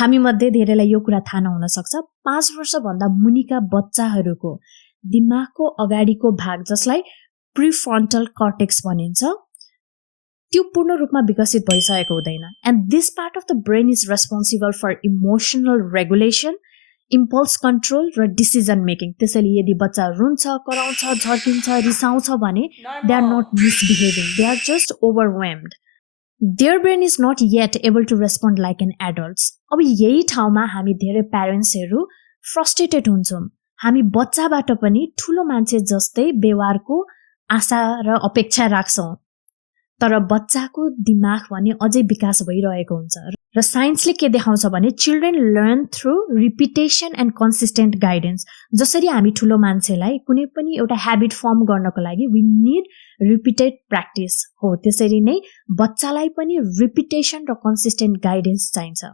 हामी मध्ये धेरैलाई यो कुरा थाहा नहुन सक्छ 5 वर्षभन्दा मुनिका बच्चाहरूको दिमागको अगाडिको भाग जसलाई प्रिफ्रन्टल कर्टेक्स भनिन्छ त्यो पूर्ण रूपमा विकसित भइसकेको हुँदैन and this part of the brain is responsible for emotional regulation impulse control र डिसिजन मेकिङ त्यसैले यदि बच्चा रुन्छ कराउँछ झर्किन्छ रिसाउँछ भने they are not misbehaving they are just overwhelmed their brain is not yet able to respond like an adults अब यही ठाउँमा हामी धेरै प्यारेन्ट्सहरू फ्रस्ट्रेटेड हुन्छौँ हामी बच्चाबाट पनि ठुलो मान्छे जस्तै व्यवहारको आशा र अपेक्षा राख्छौँ तर बच्चाको दिमाग भने अझै विकास भइरहेको हुन्छ र साइन्सले के देखाउँछ भने children learn through repetition and consistent guidance जसरी हामी ठुलो मान्छेलाई कुनै पनि एउटा ह्याबिट फर्म गर्नको लागि वी निड रिपिटेड प्र्याक्टिस हो त्यसरी नै बच्चालाई पनि रिपिटेसन र कन्सिस्टेन्ट गाइडेन्स चाहिन्छ